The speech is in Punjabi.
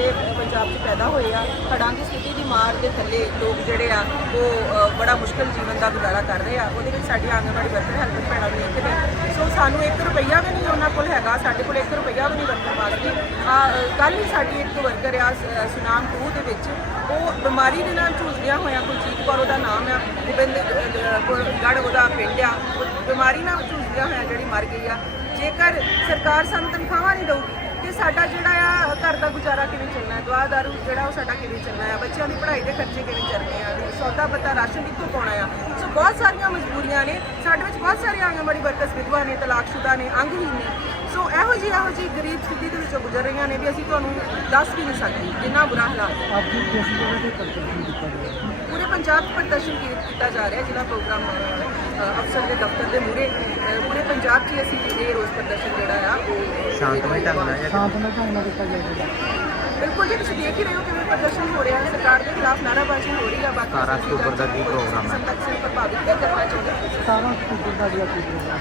ਜਿਹੜੇ ਪੰਜਾਬ 'ਚ ਪੈਦਾ ਹੋਏ ਆ ਹੜ੍ਹਾਂ ਦੀ ਸਥਿਤੀ ਦੀ ਮਾਰ ਦੇ ਥੱਲੇ ਲੋਕ ਜਿਹੜੇ ਆ, ਉਹ ਬੜਾ ਮੁਸ਼ਕਲ ਜੀਵਨ ਦਾ ਗੁਜ਼ਾਰਾ ਕਰ ਰਹੇ ਆ। ਉਹਦੇ ਵਿੱਚ ਸਾਡੀ ਆਂਗਣਵਾੜੀ ਵਰਕਰ ਹੈਲਪਰ ਭੈਣਾਂ ਵੀ ਇੱਥੇ ਨੇ ਸੋ ਸਾਨੂੰ 1 ਰੁਪਈਆ ਵੀ ਨਹੀਂ ਉਹਨਾਂ ਕੋਲ ਹੈਗਾ, ਸਾਡੇ ਕੋਲ 1 ਰੁਪਈਆ ਵੀ ਨਹੀਂ ਵਰਤਣ ਵਾਸਤੇ। ਕੱਲ ਹੀ ਸਾਡੀ ਇੱਕ ਵਰਕਰ ਆ ਸੁਨਾਮ 2 ਦੇ ਵਿੱਚ, ਉਹ ਬਿਮਾਰੀ ਦੇ ਨਾਲ ਝੂਝਦਿਆਂ ਹੋਇਆ, ਕੁਲਜੀਤ ਕੌਰ ਉਹਦਾ ਨਾਮ ਆ, ਗੋਬਿੰਦ ਗੜ ਉਹਦਾ ਪਿੰਡ ਆ। ਉਹ ਬਿਮਾਰੀ ਨਾਲ ਝੂਝਦਿਆਂ ਹੋਇਆ, ਜਿਹੜੀ ਮਰ ਗਈ ਆ। ਜੇਕਰ ਸਰਕਾਰ ਸਾਨੂੰ ਤਨਖਾਹਾਂ ਨਹੀਂ ਦਊਗੀ, ਤੇ ਸਾਡਾ ਜਿਹੜਾ ਦਾ ਗੁਜ਼ਾਰਾ ਕਿਵੇਂ ਚੱਲਣਾ ਹੈ? ਦਵਾ ਦਾਰੂ ਜਿਹੜਾ ਉਹ ਸਾਡਾ ਕਿਵੇਂ ਚੱਲਣਾ ਹੈ? ਬੱਚਿਆਂ ਦੀ ਪੜ੍ਹਾਈ ਦੇ ਖਰਚੇ ਕਿਵੇਂ ਚੱਲਣੇ ਆ? ਸੌਦਾ ਪੱਤਾ ਰਾਸ਼ਨ ਕਿੱਥੋਂ ਪਾਉਣਾ ਆ? ਸੋ ਬਹੁਤ ਸਾਰੀਆਂ ਮਜਬੂਰੀਆਂ ਨੇ। ਸਾਡੇ ਵਿੱਚ ਬਹੁਤ ਸਾਰੀਆਂ ਆਂਗਣਵਾੜੀ ਵਰਕਰਸ ਵਿਧਵਾ ਨੇ ਤਲਾਕਸ਼ੁਦਾ ਨੇ ਅੰਗਹੀਨ ਨੇ। ਸੋ ਇਹੋ ਜਿਹੀ ਇਹੋ ਜਿਹੀ ਗਰੀਬ ਸਥਿਤੀ ਦੇ ਵਿੱਚੋਂ ਗੁਜ਼ਰ ਰਹੀਆਂ ਨੇ ਵੀ ਅਸੀਂ ਤੁਹਾਨੂੰ ਦੱਸ ਵੀ ਨਹੀਂ ਸਕਦੇ ਕਿੰਨਾ ਬੁਰਾ ਹਾਲਾਤ ਹੈ ਅੱਜ ਕਿਸ ਜਗ੍ਹਾ ਤੇ ਪ੍ਰਦਰਸ਼ਨ ਕੀਤਾ ਗਿਆ ਪੂਰੇ ਪੰਜਾਬ ਪ੍ਰਦਰਸ਼ਨ ਕੀਤਾ ਜਾ ਰਿਹਾ? ਜਿਹੜਾ ਪ੍ਰੋਗਰਾਮ ਅਫਸਰ ਦੇ ਦਫ਼ਤਰ ਦੇ ਮੂਹਰੇ ਅ, ਪੂਰੇ ਪੰਜਾਬ 'ਚ ਅਸੀਂ ਇਹ ਰੋਜ਼ ਪ੍ਰਦਰਸ਼ਨ ਜਿਹੜਾ ਆ ਉਹ ਸ਼ਾਂਤਮਈ ਢੰਗ ਨਾਲ ਜਾਂ ਸ਼ਾਂਤਮਈ ਢੰਗ ਨਾਲ ਕੀਤਾ ਜਾਏਗਾ ਬਿਲਕੁਲ ਜੀ ਤੁਸੀਂ ਦੇਖ ਹੀ ਰਹੇ ਹੋ ਕਿਵੇਂ ਪ੍ਰਦਰਸ਼ਨ ਹੋ ਰਿਹਾ ਹੈ। ਸਰਕਾਰ ਦੇ ਖਿਲਾਫ ਨਾਅਰਾਬਾਜ਼ੀ ਹੋ ਰਹੀ ਹੈ ਬਾਕੀ 17 ਅਕਤੂਬਰ ਦਾ ਕੀ ਪ੍ਰੋਗਰਾਮ ਹੈ? ਪ੍ਰਭਾਵਿਤ ਕਰਨਾ ਚਾਹੁੰਦੇ 17 ਅਕਤੂਬਰ ਦਾ ਜਿਹੜਾ ਪ੍ਰੋਗਰਾਮ